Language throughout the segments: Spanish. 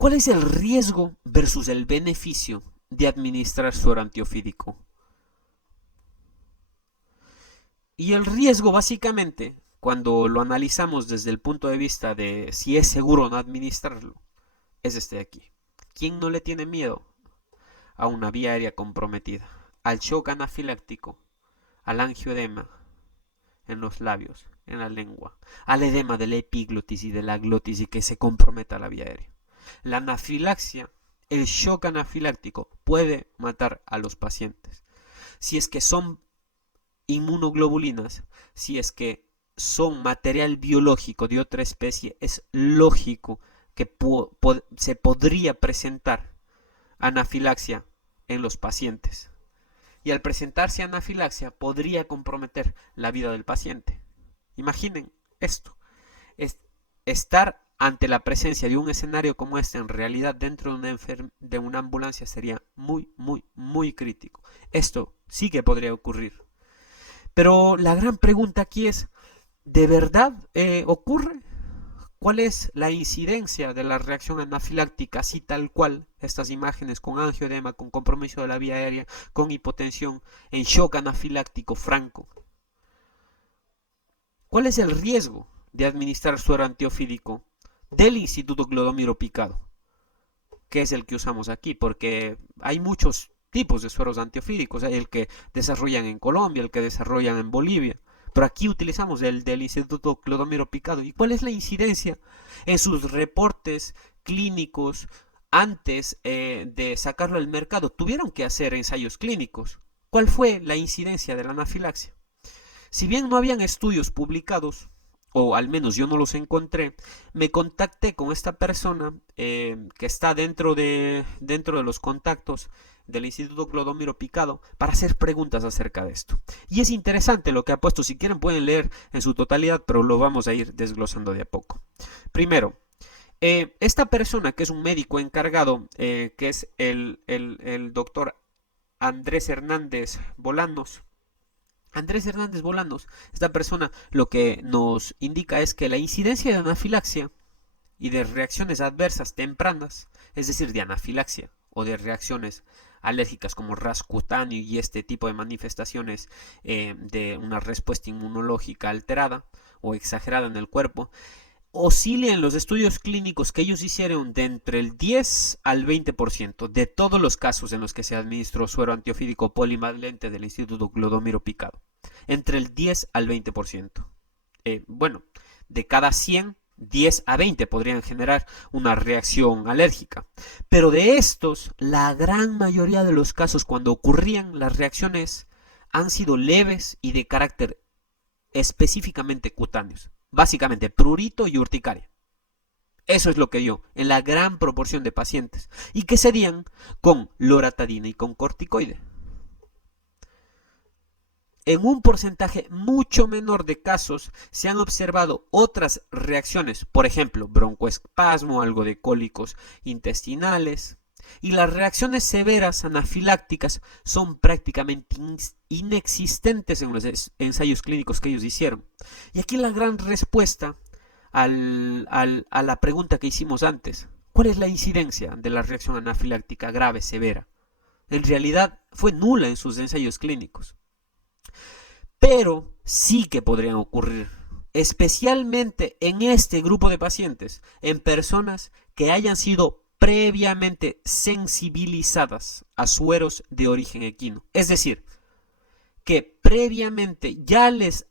¿Cuál es el riesgo versus el beneficio de administrar suero antiofídico? Y el riesgo básicamente, cuando lo analizamos desde el punto de vista de si es seguro o no administrarlo, es este de aquí. ¿Quién no le tiene miedo a una vía aérea comprometida? Al shock anafiláctico, al angioedema en los labios, en la lengua, al edema de la epiglotis y de la glotis y que se comprometa la vía aérea. La anafilaxia, el shock anafiláctico puede matar a los pacientes. Si es que son inmunoglobulinas, si es que son material biológico de otra especie, es lógico que se podría presentar anafilaxia en los pacientes. Y al presentarse anafilaxia podría comprometer la vida del paciente. Imaginen esto, es estar ante la presencia de un escenario como este en realidad dentro de una ambulancia sería muy crítico. Esto sí que podría ocurrir. Pero la gran pregunta aquí es, ¿de verdad ocurre? ¿Cuál es la incidencia de la reacción anafiláctica así tal cual? Estas imágenes con angioedema, con compromiso de la vía aérea, con hipotensión, en shock anafiláctico franco. ¿Cuál es el riesgo de administrar suero antiofídico del Instituto Clodomiro Picado? Que es el que usamos aquí, porque hay muchos tipos de sueros antiofídicos, hay el que desarrollan en Colombia, el que desarrollan en Bolivia, pero aquí utilizamos el del Instituto Clodomiro Picado. ¿Y cuál es la incidencia en sus reportes clínicos antes de sacarlo al mercado? Tuvieron que hacer ensayos clínicos. ¿Cuál fue la incidencia de la anafilaxia? Si bien no habían estudios publicados, o al menos yo no los encontré, me contacté con esta persona que está dentro de los contactos del Instituto Clodomiro Picado para hacer preguntas acerca de esto. Y es interesante lo que ha puesto, si quieren pueden leer en su totalidad, pero lo vamos a ir desglosando de a poco. Primero, esta persona que es un médico encargado, que es el doctor Andrés Hernández Bolanos, esta persona lo que nos indica es que la incidencia de anafilaxia y de reacciones adversas tempranas, es decir, de anafilaxia o de reacciones alérgicas como ras cutáneo y este tipo de manifestaciones de una respuesta inmunológica alterada o exagerada en el cuerpo, oscila en los estudios clínicos que ellos hicieron de entre el 10 al 20% de todos los casos en los que se administró suero antiofídico polivalente del Instituto Clodomiro Picado. Entre el 10 al 20%. Bueno, de cada 100, 10 a 20 podrían generar una reacción alérgica. Pero de estos, la gran mayoría de los casos cuando ocurrían las reacciones han sido leves y de carácter específicamente cutáneos. Básicamente prurito y urticaria. Eso es lo que dio en la gran proporción de pacientes y que serían con loratadina y con corticoide. En un porcentaje mucho menor de casos se han observado otras reacciones, por ejemplo, broncoespasmo, algo de cólicos intestinales, y las reacciones severas anafilácticas son prácticamente inexistentes en los ensayos clínicos que ellos hicieron. Y aquí la gran respuesta a la pregunta que hicimos antes, ¿cuál es la incidencia de la reacción anafiláctica grave severa? En realidad fue nula en sus ensayos clínicos. Pero sí que podrían ocurrir, especialmente en este grupo de pacientes, en personas que hayan sido previamente sensibilizadas a sueros de origen equino. Es decir, que previamente ya les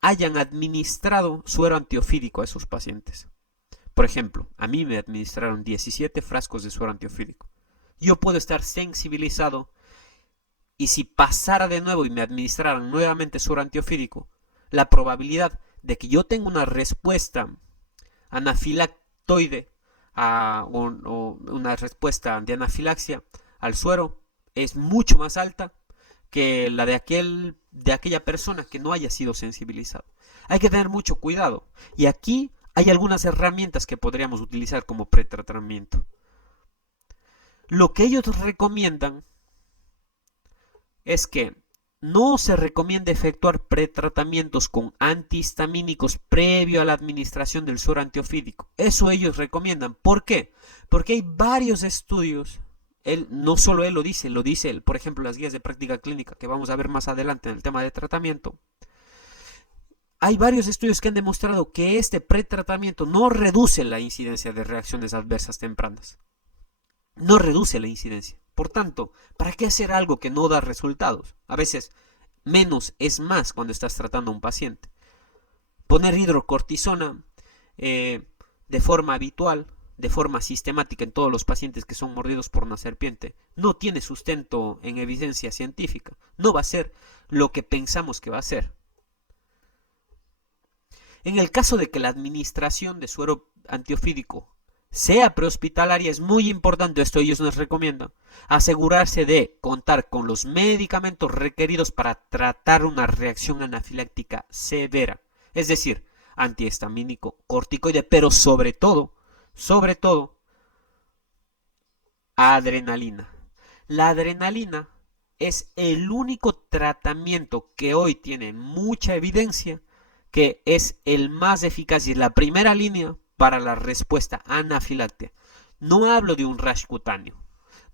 hayan administrado suero antiofídico a esos pacientes. Por ejemplo, a mí me administraron 17 frascos de suero antiofídico. Yo puedo estar sensibilizado y si pasara de nuevo y me administraran nuevamente suero antiofídico, la probabilidad de que yo tenga una respuesta anafilactoide o una respuesta de anafilaxia al suero es mucho más alta que la de aquella persona que no haya sido sensibilizado. Hay que tener mucho cuidado y aquí hay algunas herramientas que podríamos utilizar como pretratamiento. Lo que ellos recomiendan es que no se recomienda efectuar pretratamientos con antihistamínicos previo a la administración del suero antiofídico. Eso ellos recomiendan. ¿Por qué? Porque hay varios estudios. No solo él lo dice él, por ejemplo, las guías de práctica clínica que vamos a ver más adelante en el tema de tratamiento. Hay varios estudios que han demostrado que este pretratamiento no reduce la incidencia de reacciones adversas tempranas. No reduce la incidencia. Por tanto, ¿para qué hacer algo que no da resultados? A veces, menos es más cuando estás tratando a un paciente. Poner hidrocortisona de forma habitual, de forma sistemática en todos los pacientes que son mordidos por una serpiente, no tiene sustento en evidencia científica. No va a ser lo que pensamos que va a ser. En el caso de que la administración de suero antiofídico sea prehospitalaria, es muy importante, esto ellos nos recomiendan, asegurarse de contar con los medicamentos requeridos para tratar una reacción anafiláctica severa, es decir, antihistamínico, corticoide, pero sobre todo, adrenalina. La adrenalina es el único tratamiento que hoy tiene mucha evidencia que es el más eficaz y es la primera línea para la respuesta anafiláctea. No hablo de un rash cutáneo,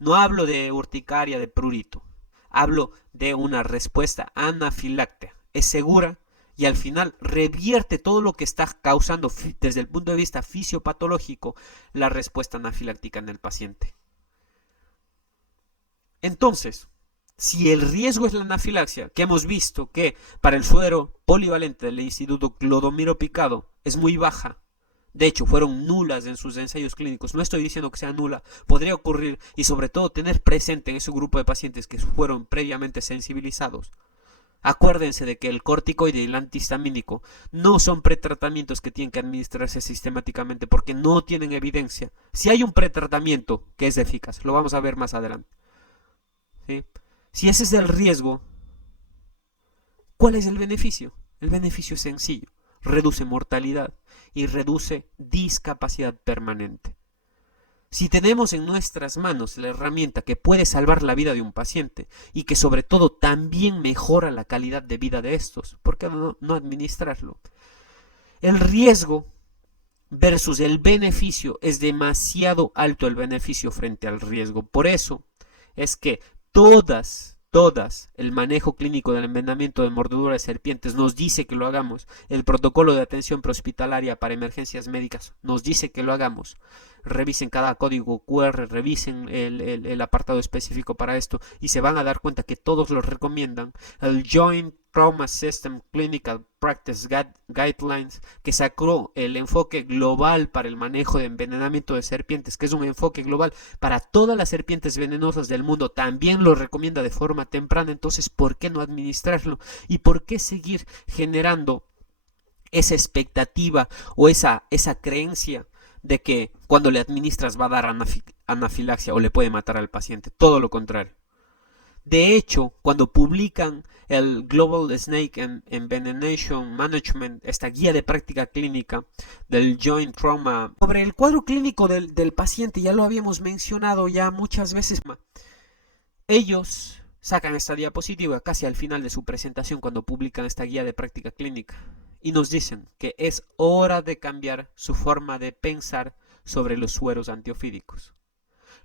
no hablo de urticaria, de prurito, hablo de una respuesta anafiláctea. Es segura y al final revierte todo lo que está causando desde el punto de vista fisiopatológico la respuesta anafiláctica en el paciente. Entonces, si el riesgo es la anafilaxia, que hemos visto que para el suero polivalente del Instituto Clodomiro Picado es muy baja, de hecho fueron nulas en sus ensayos clínicos, no estoy diciendo que sea nula, podría ocurrir y sobre todo tener presente en ese grupo de pacientes que fueron previamente sensibilizados. Acuérdense de que el corticoide y el antihistamínico no son pretratamientos que tienen que administrarse sistemáticamente porque no tienen evidencia. Si hay un pretratamiento que es eficaz, lo vamos a ver más adelante. ¿Sí? Si ese es el riesgo, ¿cuál es el beneficio? El beneficio es sencillo, reduce mortalidad y reduce discapacidad permanente. Si tenemos en nuestras manos la herramienta que puede salvar la vida de un paciente y que sobre todo también mejora la calidad de vida de estos, ¿por qué no administrarlo? El riesgo versus el beneficio es demasiado alto el beneficio frente al riesgo. Por eso es que todas, el manejo clínico del envenenamiento de mordedura de serpientes nos dice que lo hagamos. El protocolo de atención prehospitalaria para emergencias médicas nos dice que lo hagamos. Revisen cada código QR, revisen el apartado específico para esto y se van a dar cuenta que todos lo recomiendan. El Joint Trauma System Clinical Practice Guidelines, que sacó el enfoque global para el manejo de envenenamiento de serpientes, que es un enfoque global para todas las serpientes venenosas del mundo, también lo recomienda de forma temprana. Entonces, ¿por qué no administrarlo? ¿Y por qué seguir generando esa expectativa o esa creencia de que cuando le administras va a dar anafilaxia o le puede matar al paciente? Todo lo contrario. De hecho, cuando publican el Global Snake Envenenation Management, esta guía de práctica clínica del Joint Trauma, sobre el cuadro clínico del paciente, ya lo habíamos mencionado ya muchas veces, ellos sacan esta diapositiva casi al final de su presentación cuando publican esta guía de práctica clínica y nos dicen que es hora de cambiar su forma de pensar sobre los sueros antiofídicos.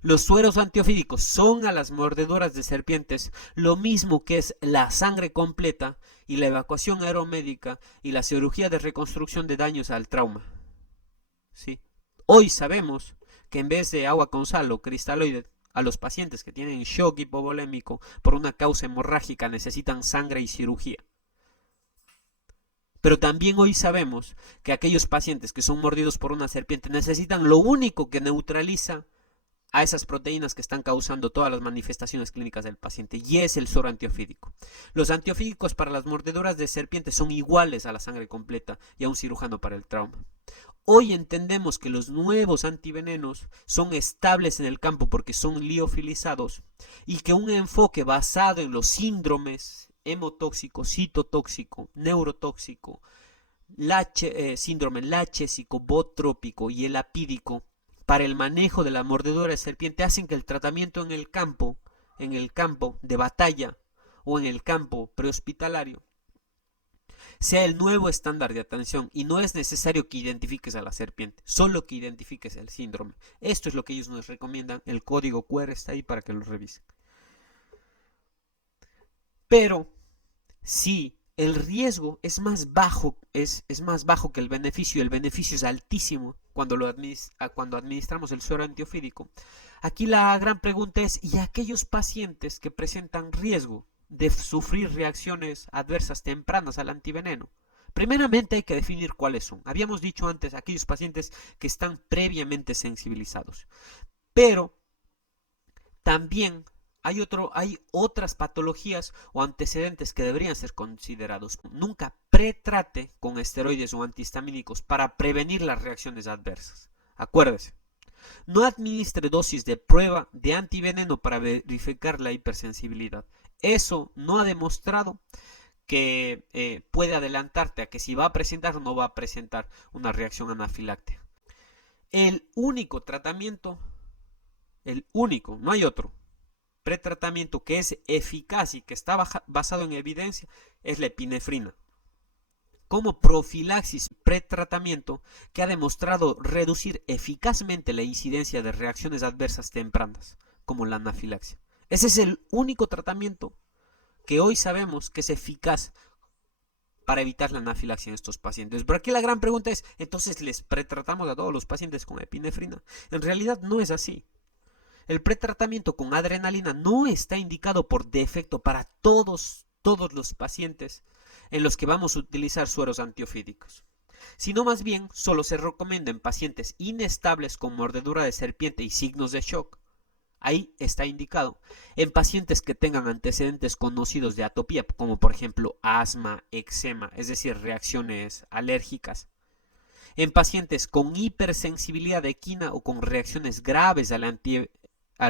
Los sueros antiofídicos son a las mordeduras de serpientes lo mismo que es la sangre completa y la evacuación aeromédica y la cirugía de reconstrucción de daños al trauma. ¿Sí? Hoy sabemos que en vez de agua con sal o cristaloide, a los pacientes que tienen shock hipovolémico por una causa hemorrágica necesitan sangre y cirugía. Pero también hoy sabemos que aquellos pacientes que son mordidos por una serpiente necesitan lo único que neutraliza a esas proteínas que están causando todas las manifestaciones clínicas del paciente, y es el suero antiofídico. Los antiofídicos para las mordeduras de serpiente son iguales a la sangre completa y a un cirujano para el trauma. Hoy entendemos que los nuevos antivenenos son estables en el campo porque son liofilizados y que un enfoque basado en los síndromes hemotóxico, citotóxico, neurotóxico, síndrome lachésico, botrópico y el apídico para el manejo de la mordedura de serpiente hacen que el tratamiento en el campo de batalla o en el campo prehospitalario sea el nuevo estándar de atención y no es necesario que identifiques a la serpiente, solo que identifiques el síndrome. Esto es lo que ellos nos recomiendan, el código QR está ahí para que lo revisen. Pero si el riesgo es más bajo, es más bajo que el beneficio es altísimo cuando administramos el suero antiofídico. Aquí la gran pregunta es, ¿y aquellos pacientes que presentan riesgo de sufrir reacciones adversas tempranas al antiveneno? Primeramente hay que definir cuáles son. Habíamos dicho antes aquellos pacientes que están previamente sensibilizados. Pero también hay otras patologías o antecedentes que deberían ser considerados. Nunca pretrate con esteroides o antihistamínicos para prevenir las reacciones adversas. Acuérdese. No administre dosis de prueba de antiveneno para verificar la hipersensibilidad. Eso no ha demostrado que puede adelantarte a que si va a presentar o no va a presentar una reacción anafiláctica. El único tratamiento, no hay otro, pretratamiento que es eficaz y que está basado en evidencia es la epinefrina. Como profilaxis pretratamiento que ha demostrado reducir eficazmente la incidencia de reacciones adversas tempranas, como la anafilaxia. Ese es el único tratamiento que hoy sabemos que es eficaz para evitar la anafilaxia en estos pacientes. Pero aquí la gran pregunta es, entonces les pretratamos a todos los pacientes con epinefrina. En realidad no es así. El pretratamiento con adrenalina no está indicado por defecto para todos los pacientes en los que vamos a utilizar sueros antiofídicos, sino más bien solo se recomienda en pacientes inestables con mordedura de serpiente y signos de shock. Ahí está indicado. En pacientes que tengan antecedentes conocidos de atopía, como por ejemplo asma, eczema, es decir, reacciones alérgicas. En pacientes con hipersensibilidad de equina o con reacciones graves al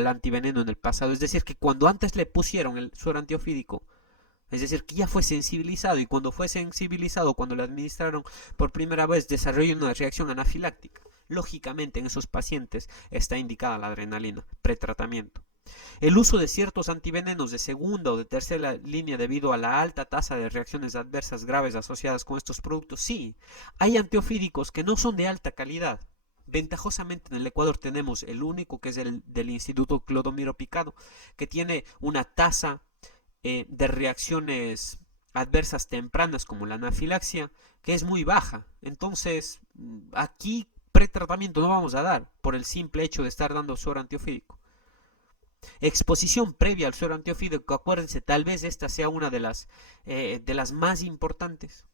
antiveneno en el pasado. Es decir, que cuando antes le pusieron el suero antiofídico, es decir, que ya fue sensibilizado y cuando fue sensibilizado, cuando lo administraron por primera vez, desarrolló una reacción anafiláctica. Lógicamente en esos pacientes está indicada la adrenalina, pretratamiento. El uso de ciertos antivenenos de segunda o de tercera línea debido a la alta tasa de reacciones adversas graves asociadas con estos productos, sí. Hay antiofídicos que no son de alta calidad. Ventajosamente en el Ecuador tenemos el único que es el del Instituto Clodomiro Picado, que tiene una tasa de reacciones adversas tempranas como la anafilaxia que es muy baja. Entonces aquí pretratamiento no vamos a dar por el simple hecho de estar dando suero antiofídico. Exposición previa al suero antiofídico, acuérdense, tal vez esta sea una de las más importantes.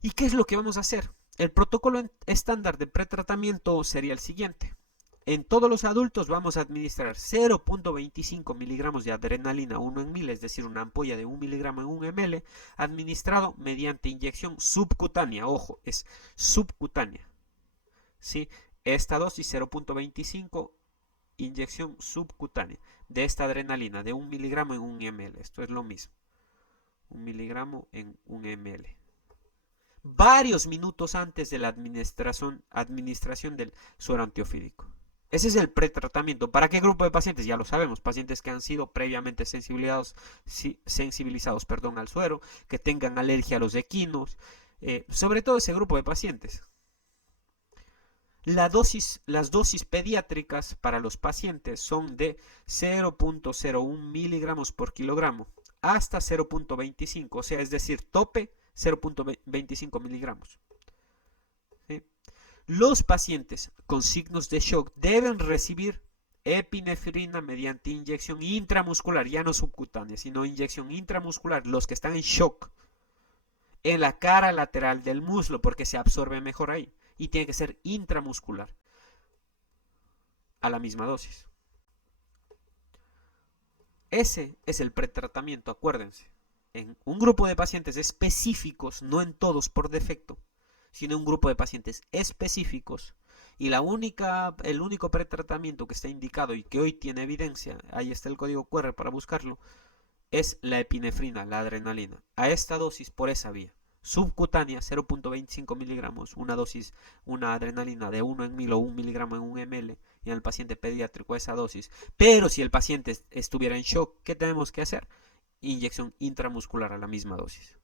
¿Y qué es lo que vamos a hacer? El protocolo estándar de pretratamiento sería el siguiente. En todos los adultos vamos a administrar 0.25 miligramos de adrenalina 1 en 1000, es decir, una ampolla de 1 miligramo en 1 ml, administrado mediante inyección subcutánea. Ojo, es subcutánea. ¿Sí? Esta dosis 0.25, inyección subcutánea de esta adrenalina de 1 miligramo en 1 ml. Esto es lo mismo. 1 miligramo en 1 ml. Varios minutos antes de la administración del suero antiofídico. Ese es el pretratamiento. ¿Para qué grupo de pacientes? Ya lo sabemos, pacientes que han sido previamente sensibilizados al suero, que tengan alergia a los equinos, sobre todo ese grupo de pacientes. Las dosis pediátricas para los pacientes son de 0.01 miligramos por kilogramo hasta 0.25, o sea, es decir, tope 0.25 miligramos. ¿Sí? Los pacientes con signos de shock deben recibir epinefrina mediante inyección intramuscular, ya no subcutánea, sino inyección intramuscular, los que están en shock, en la cara lateral del muslo, porque se absorbe mejor ahí, y tiene que ser intramuscular, a la misma dosis. Ese es el pretratamiento, acuérdense. En un grupo de pacientes específicos, no en todos por defecto, sino un grupo de pacientes específicos, y el único pretratamiento que está indicado y que hoy tiene evidencia, ahí está el código QR para buscarlo, es la epinefrina, la adrenalina, a esta dosis por esa vía. Subcutánea 0.25 miligramos, una adrenalina de 1 en 1000 o 1 miligramo en 1 ml, en el paciente pediátrico esa dosis. Pero si el paciente estuviera en shock, ¿qué tenemos que hacer? Inyección intramuscular a la misma dosis.